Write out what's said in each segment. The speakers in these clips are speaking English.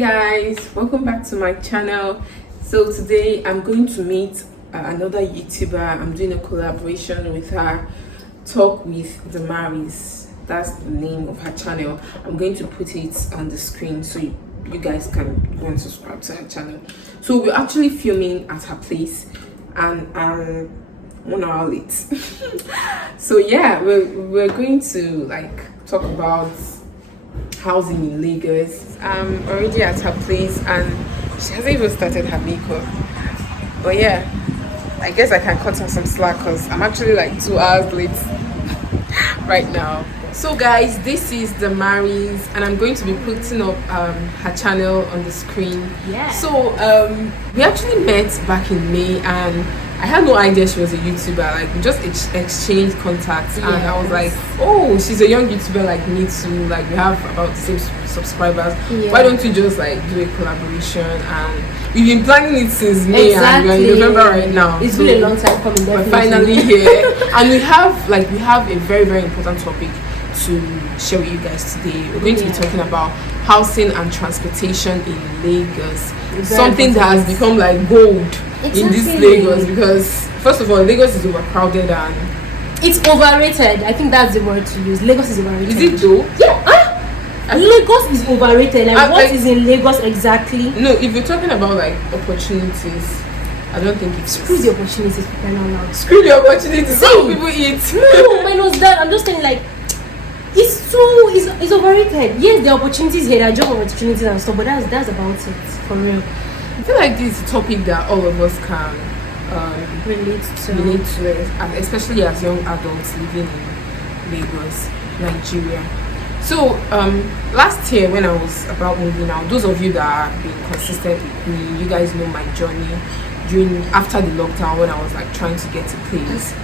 Guys, welcome back to my channel. So today I'm going to meet another YouTuber. I'm doing a collaboration with her, Talk with Damaris. That's the name of her channel. I'm going to put it on the screen so you guys can go and subscribe to her channel. So we're actually filming at her place and I'm 1 hour late. So yeah, we're going to talk about housing in Lagos. I'm already at her place and she hasn't even started her makeup. But yeah, I guess I can cut her some slack because I'm actually 2 hours late right now. So guys, this is Damaris and I'm going to be putting up her channel on the screen. Yeah. So we actually met back in May and I had no idea she was a YouTuber. We just exchanged contacts. Yes. And I was like, oh, she's a young YouTuber like me too. We have about the same subscribers. Yeah. Why don't we just do a collaboration? And we've been planning it since May and we're in November right now. It's been a long time coming. We're finally here. And we have a very, very important topic to share with you guys today. We're going to be talking about housing and transportation in Lagos. Something that has become gold in this Lagos, because first of all, Lagos is overcrowded and it's overrated. I think that's the word to use. Lagos is overrated. Is it though? Yeah. Lagos is overrated. What is in Lagos exactly? No, if you're talking about opportunities, I don't think it's screw the opportunities. People are not allowed. Screw the opportunities. How people eat? No, minus that. I'm just saying it's overrated. Yes, the opportunities here are just opportunities and stuff, but that's about it for real. I feel like this is a topic that all of us can relate to, and especially as young adults living in Lagos, Nigeria. So last year when I was about moving out, those of you that have been consistent with me, you guys know my journey after the lockdown when I was trying to get a place,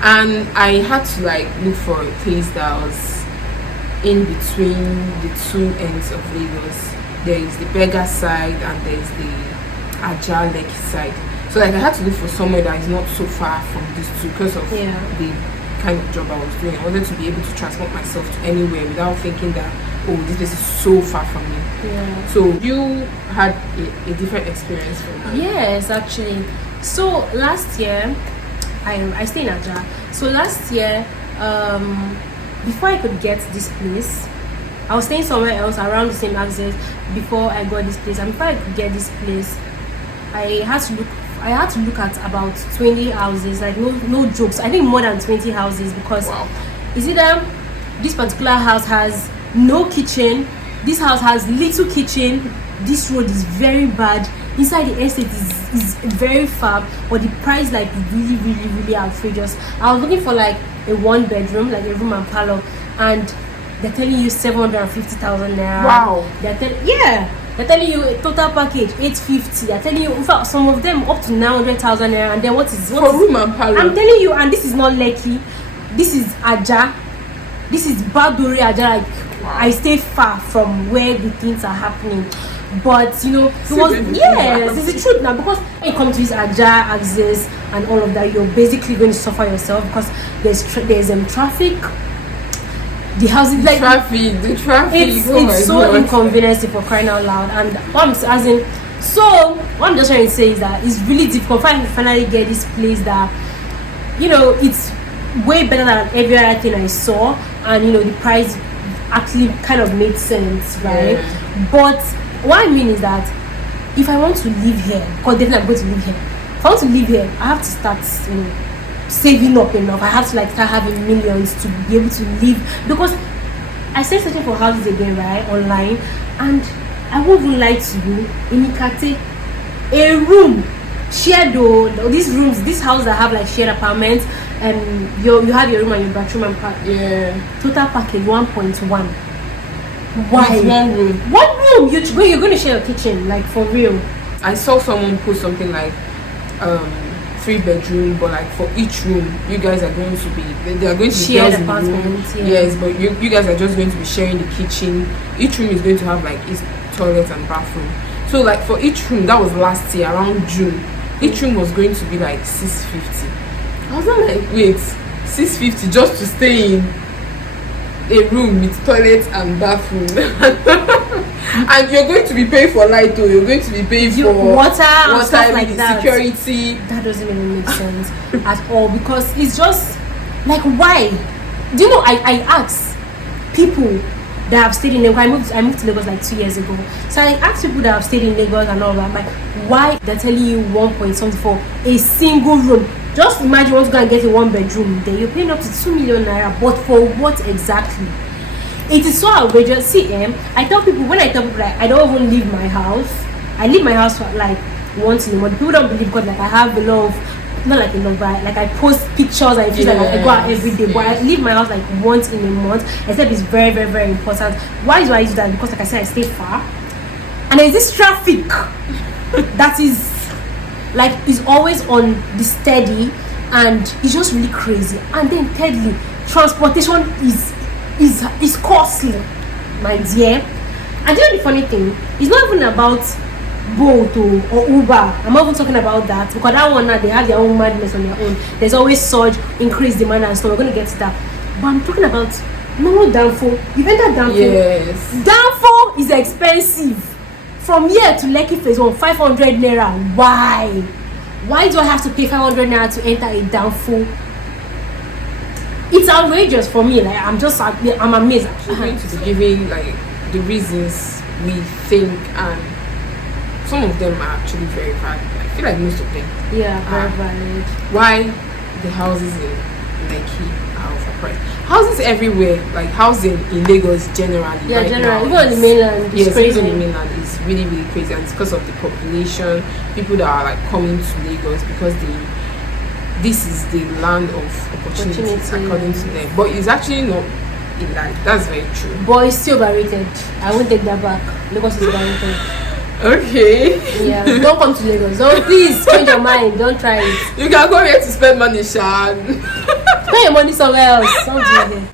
and I had to look for a place that was in between the two ends of Lagos. There is the beggar side and there is the Ajah Lekki side. So I had to look for somewhere that is not so far from these two because of the kind of job I was doing. I wanted to be able to transport myself to anywhere without thinking that, oh, this place is so far from me. Yeah. So you had a different experience from that? Yes, actually. So last year, I stay in Ajah. So last year, before I could get this place, I was staying somewhere else around the same access before I got this place. And before I could get this place, I had to look at about 20 houses. No jokes. I think more than 20 houses, because is either this particular house has no kitchen, this house has little kitchen, this road is very bad, inside the estate is very far, but the price is really, really, really outrageous. I was looking for a 1-bedroom, a room and parlor, and they're telling you 750,000 naira. Wow. They're telling you a total package 850. They're telling you, in fact, some of them up to 900,000 naira. And then what is room and parlor? I'm telling you, and this is not Lekki. This is Ajah. This is Badore Ajah. I stay far from where the things are happening. But it's the truth now, because when you come to this Ajah access and all of that, you're basically going to suffer yourself, because there's traffic. The houses the traffic. It's so inconvenient, for crying out loud. And what I'm just trying to say is that it's really difficult to finally get this place that it's way better than every other thing I saw, and the price actually kind of made sense, right? Yeah. But what I mean is that if I want to live here, because definitely I'm going to live here. If I want to live here, I have to start saving up enough. I have to start having millions to be able to live, because I started searching for houses again, right, online, and I won't even lie to you, in Ikate, a room shared these houses that have share apartments, and you have your room and your bathroom and total package 1.1. Why? One room. You're going to share your kitchen, for real. I saw someone post something 3-bedroom, but for each room you guys are going to be share the apartment. Yes, but you guys are just going to be sharing the kitchen. Each room is going to have its toilet and bathroom. So for each room, that was last year around June, each room was going to be 650. I was not wait, 650 just to stay in a room with toilet and bathroom. And you're going to be paying for light though, you're going to be paying for water and stuff like that. Security. That doesn't even make sense at all, because it's just like, why? Do you know, I asked people that have stayed in Lagos. I moved to Lagos like 2 years ago. So I asked people that have stayed in Lagos and all that, like, why they're telling you 1 point something for a single room. Just imagine you want to go and get a 1-bedroom there, you're paying up to 2 million naira, but for what exactly? It is so outrageous. See, I tell people, when I tell people like I don't even leave my house, I leave my house for like once in a month. People don't believe, because like I have a lot of, not like a lot, but like I post pictures and I feel like I go out every day, but I leave my house like once in a month, except it's very, very, very important. Why do I do that? Because like I said, I stay far, and there's this traffic that is like is always on the steady, and it's just really crazy. And then thirdly, transportation is costly, my dear. And you know the funny thing, it's not even about Bolt or Uber. I'm not even talking about that, because that one now they have their own madness on their own. There's always surge, increased demand and stuff. We're gonna get to that. But I'm talking about normal Danfo. You've entered Danfo. Yes. Danfo is expensive. From here to Lekki phase 1, 500 naira. Why? Why do I have to pay 500 naira to enter a Danfo? It's outrageous for me. Like, I'm amazed. We're going to be giving like the reasons we think, and some of them are actually very valid. I feel like most of them very valid. Why the houses in Lekki are overpriced. Houses everywhere, like housing in Lagos generally. Even on the mainland, it's crazy. Even on the mainland is really, really crazy, and it's because of the population, people that are like coming to Lagos, because this is the land of opportunities according to them. But it's actually not a lie. That's very true. But it's still overrated. I won't take that back. Lagos is overrated. Okay. Yeah. Don't come to Lagos. Don't, please change your mind. Don't try it. You can go here to spend money, Shan. Spend your money somewhere else. Something.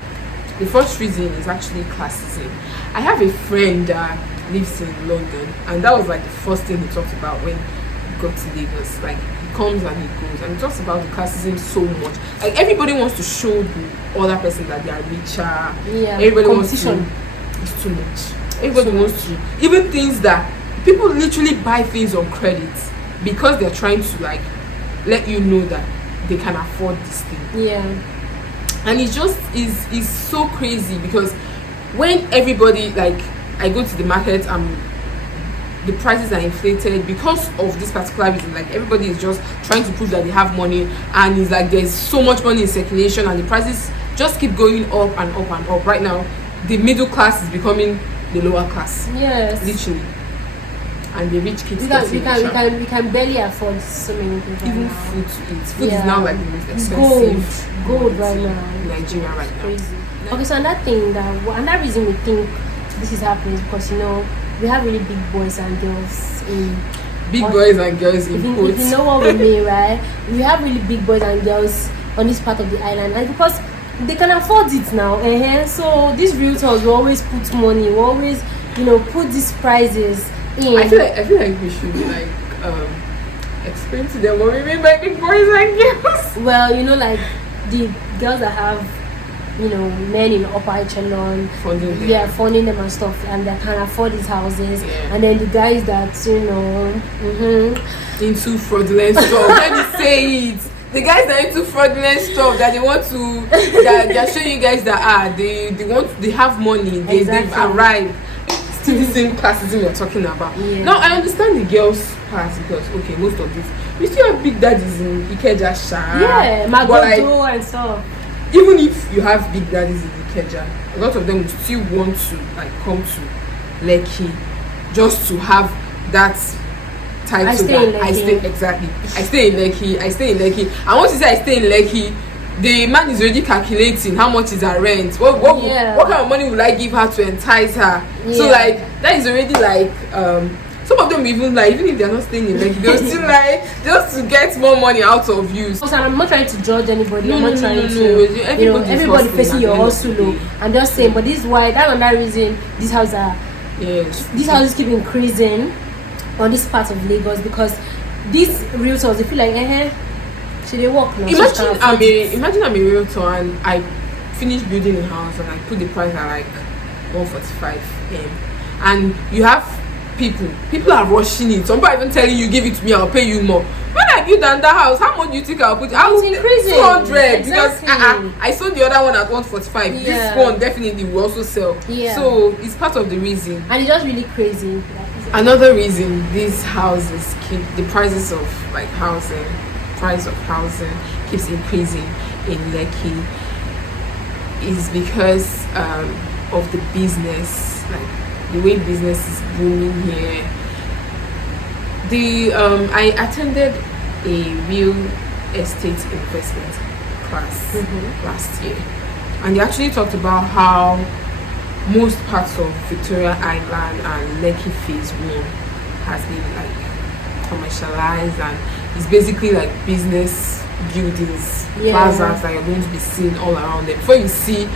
The first reason is actually classism. I have a friend that lives in London, and that was like the first thing he talked about when he got to Lagos. Like, comes and he goes, and he talks about the classism so much. Like, everybody wants to show the other person that they are richer. Yeah. Everybody Competition. it's too much. Everybody wants to, even things that people literally buy things on credit because they're trying to like let you know that they can afford this thing. Yeah. And it just is so crazy, because when everybody, like, I go to the market, the prices are inflated because of this particular reason. Like, everybody is just trying to prove that they have money, and it's like there's so much money in circulation, and the prices just keep going up and up and up. Right now, the middle class is becoming the lower class. Yes. Literally. And the rich keeps we can barely afford so many things. Even now. food to eat. Food is now like the most expensive. Gold right now. In Nigeria right now. Crazy. Okay, so another reason we think this is happening is because, you know, we have really big boys and girls in boys and girls in if you know what we mean, right? We have really big boys and girls on this part of the island, and because they can afford it now, so these realtors will always put money, will always, you know, put these prices in. I feel like we should like explain to them what we mean by big boys and girls. Well, you know, like the girls that have, you know, men in upper echelon, funding them and stuff, and they can afford these houses, and then the guys that, you know, into fraudulent stuff. Let me say it. The guys that are into fraudulent stuff, that they want to, they're showing you guys that they have money, they've arrived. Still the same classism you're talking about. Yeah. Now I understand the girls' part, because okay, most of this we still have big daddies in Ikeja, Magodo and stuff. Even if you have big daddies in Ikeja, a lot of them will still want to like come to Lekki just to have that title. I stay in Lekki. And once you say I stay in Lekki, the man is already calculating how much is her rent. What kind of money will I give her to entice her? Yeah. So like that is already like some of them even like, even if they're not staying in Lekki, they'll still like just to get more money out of you. So I'm not trying to judge anybody. I'm not trying to everybody facing your hustle, I'm just saying, but this is why that reason these houses keep increasing on this part of Lagos, because these realtors, they feel like so they work now. Imagine I'm a realtor and I finish building a house and I put the price at like 145 M, and you have people are rushing it. Some people are even telling you, give it to me, I'll pay you more. When I build that house, how much do you think I'll put? I'll It's increasing. 200 Exactly. because I sold the other one at 145. Yeah. This one definitely will also sell. Yeah. So it's part of the reason. And it's just really crazy. Another reason these houses keep the prices of like price of housing keeps increasing in Lekki is because of the business, like the way business is booming here. I attended a real estate investment class last year, and they actually talked about how most parts of Victoria Island and Lekki Phase 1 has been like commercialized, and it's basically like business buildings, plazas that you're going to be seeing all around them. Before you see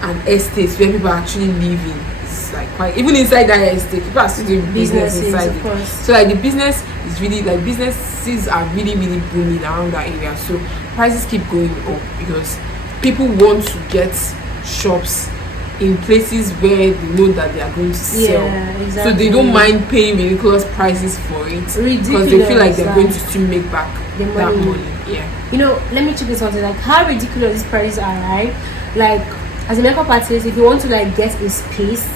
an estate where people are actually living, it's like quite, even inside that estate, people are still doing business inside it. So like the business is really like businesses are really booming around that area. So prices keep going up because people want to get shops in places where they know that they are going to sell. Exactly. So they don't mind paying ridiculous prices for it because they feel like they're going to still make back that money. Yeah. You know, let me check this something, like how ridiculous these prices are, right? Like as a makeup artist, if you want to like get a space,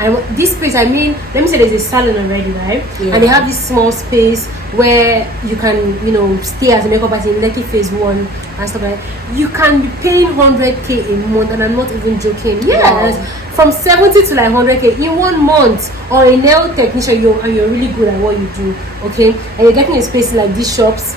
and this space, I mean, let me say there's a salon already, right? Yeah. And they have this small space where you can, you know, stay as a makeup artist in Lekki Phase 1 and stuff like that. You can be paying 100k a month, and I'm not even joking. Yes, wow. From 70 to like 100k in 1 month. Or a nail technician, you're really good at what you do, okay? And you're getting a space like these shops.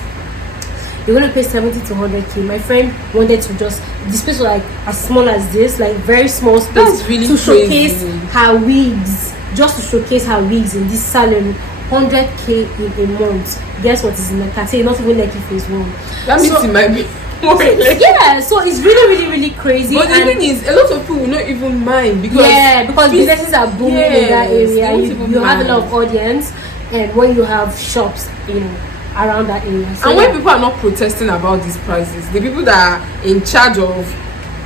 You're gonna pay 70 to 100k. My friend wanted to just, the space was like as small as this, like very small space. That's really to crazy. Showcase her wigs, just to showcase her wigs in this salon. 100k in a month. Guess what is in the car? Say not even Lekki Phase 1. That means it might be more. Yeah, so it's really crazy. But the thing is, a lot of people will not even mind because businesses are booming in that area. You have a lot of audience, and when you have shops, you know, around that area. So and when people are not protesting about these prices, the people that are in charge of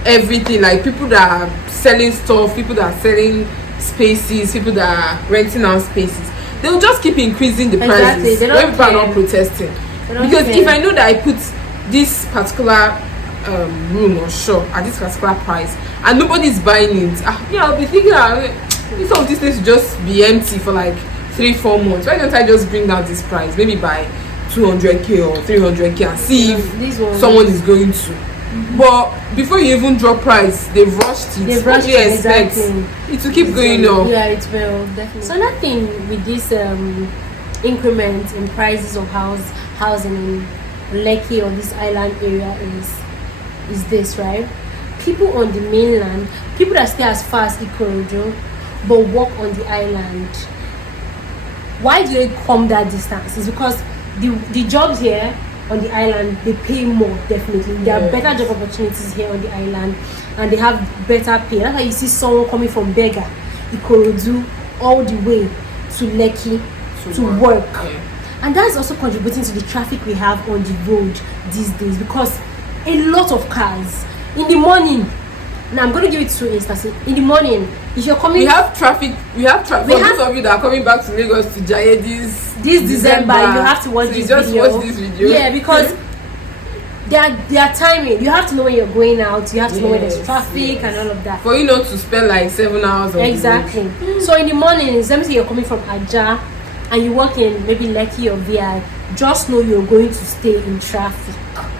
everything, like people that are selling stuff, people that are selling spaces, people that are renting out spaces, they'll just keep increasing the prices when people are not protesting. Because if I know that I put this particular room or shop at this particular price and nobody's buying it, I'll be thinking some of this place will just be empty for like 3-4 months. Why don't I just bring down this price, maybe by 200k or 300k, and see if someone is going to. But before you even drop price, they've rushed it. What do you expect? It will keep going up. Yeah, it will, definitely. So another thing with this increment in prices of housing in Lekki or this island area is this, right? People on the mainland, people that stay as far as Ikorodu but work on the island, why do they come that distance? It's because the jobs here on the island, they pay more, definitely. There are better job opportunities here on the island, and they have better pay. That's why you see someone coming from Bega, Ikorodu, all the way to Lekki to work. Yeah. And that's also contributing to the traffic we have on the road these days, because a lot of cars in the morning. Now I'm going to give it 2 instances. In the morning, if you're coming, we have traffic. For those of you that are coming back to Lagos to Jaye this December, you have to watch so this just video. Watch this video. Yeah, because they are timing. You have to know when you're going out. You have to know when there's traffic and all of that. For you not to spend like 7 hours on exactly. the road. So in the mornings, let me say you're coming from Aja and you work in maybe Lekki or VI. Just know you're going to stay in traffic.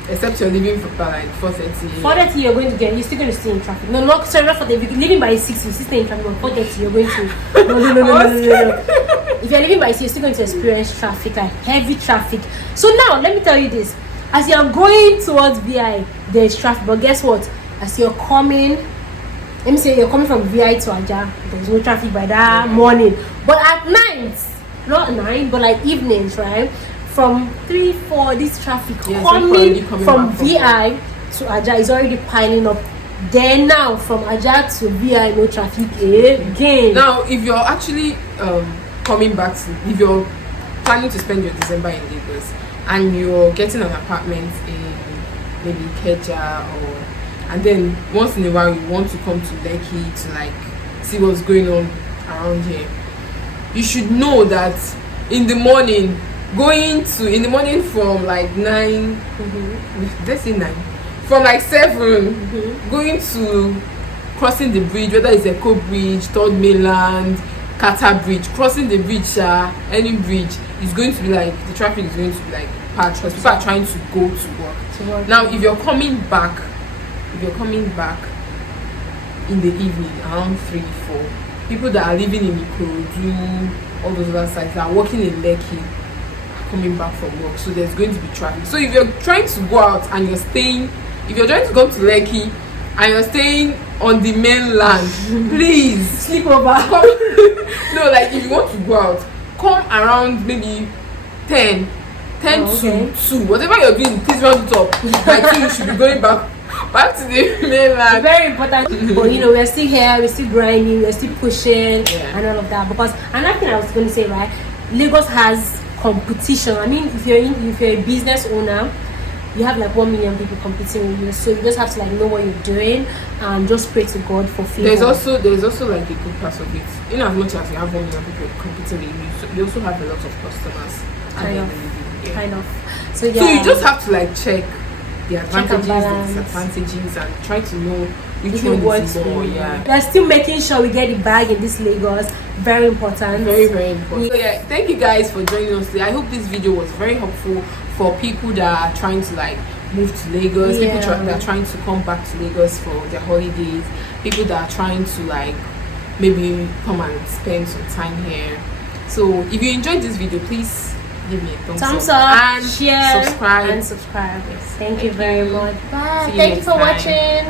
Except you're leaving for like 4:30. 4:30 you're still going to stay in traffic. No, not 4:30. If you're leaving by 6, you still stay in traffic. But 4:30 you're going to no. If you're leaving by 6, you're still going to experience traffic, like heavy traffic. So now let me tell you this: as you're going towards VI, there's traffic. But guess what? As you're coming, let me say you're coming from VI to Aja, there's no traffic by that morning. But at night, not 9, but like evenings, right? From 3-4, this traffic coming from VI to Aja is already piling up. Then now from Aja to VI, no traffic again. Now if you're actually coming back if you're planning to spend your December in Lagos and you're getting an apartment in maybe Keja, and then once in a while you want to come to Lekki to like see what's going on around here, you should know that in the morning from like 9, let's say 9, from like 7, going to crossing the bridge, whether it's Echo Bridge, Third Mainland, Carter Bridge, crossing the bridge, any bridge, is going to be like, the traffic is going to be like packed because people are trying to go to work. Now if you're coming back in the evening around 3, 4, people that are living in Ikorodu, all those other sites that are working in Lekki are coming back from work, so there's going to be traffic. So if you're trying to go out and if you're trying to go to Lekki and you're staying on the mainland, please sleep over. No, like if you want to go out, come around maybe 10 to 2. Whatever you're doing, please round it up. By 2 you should be going back to the mainland. Very important. But you know, we're still here, we're still grinding, we're still pushing, and all of that. Because another thing I was going to say, right, Lagos has competition. I mean, if you're a business owner, you have like 1 million people competing with you, so you just have to like know what you're doing and just pray to God for favor. There's also like a good part of it. In as much as you have 1 million people competing with you, so you also have a lot of customers. Kind of. So you just have to like check the advantages, the disadvantages, and try to know which one is more. We're still making sure we get the bag in this Lagos. Very important. Very, very important. So yeah, thank you guys for joining us today. I hope this video was very helpful for people that are trying to like move to Lagos, people that are trying to come back to Lagos for their holidays, people that are trying to like maybe come and spend some time here. So if you enjoyed this video, please give me a thumbs up and share, subscribe. Yes. Thank you very much. Bye. See you Thank you next for time. watching.